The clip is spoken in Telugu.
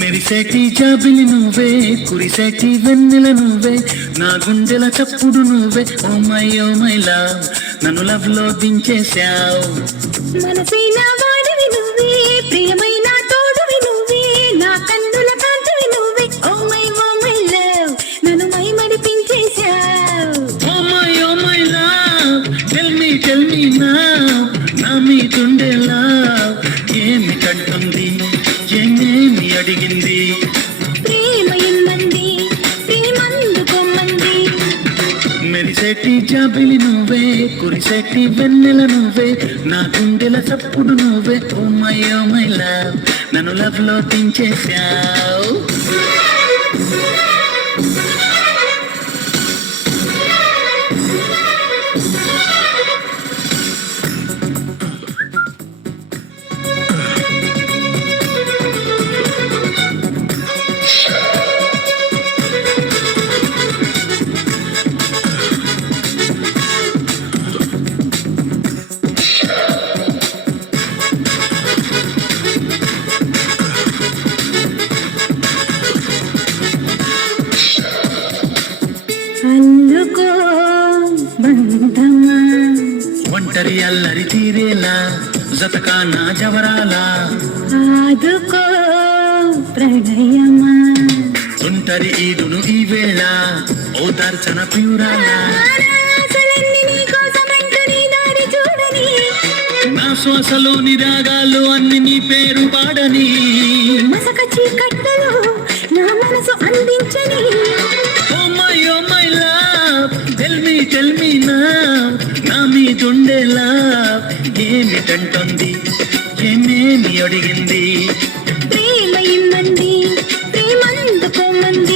మెరిసేటి జాబిలి నువ్వే, కురిసేటి వెన్నెల నువ్వే, నా గుండెల చప్పుడు నువ్వే. ఓ మై లవ్, నన్ను లవ్ లో దించేశావు. మనసైన వాడివి నువ్వే, ప్రియమైన తోడువి నువ్వే, నా కన్నుల కాంతివి నువ్వే. ఓ మై లవ్, నన్ను మై మడిపించేశావు. Oh my love, tell me నా, నా మీదుండే లవ్ ఏమి కంటుంది, ఏమేమి అడిగింది. ప్రేమ ఇమ్మంది, ప్రేమందుకోమంది. మెరిసేటి జాబిలి నువ్వే, కురిసేటి వెన్నెల నువ్వే, నా గుండెల చప్పుడు నువ్వే. ఓ మై లవ్, నన్ను లవ్ లో దించేశావు. అందుకో బంధమా, ఒంటరి అల్లరి తీరేలా, జతకా నా జవరాలా, ఆదుకో ప్రణయమా. ఒంటరి ఈదును ఈ వేళ, ఓ దర్శన ప్యూరాలా, ఆశలన్నీ నీకోసమంటూ నీ దారి చూడని, నా శ్వాసలోని రాగాలు అన్ని నీ పేరు పాడని. మసక చీకట్టులో నా మనసు అందించని. Oh my love, tell me నా, నా మీదుండే లవ్ ఏమిటంటుంది, ఏమేమి అడిగింది. ప్రేమ ఇమ్మంది, ప్రేమందుకోమంది.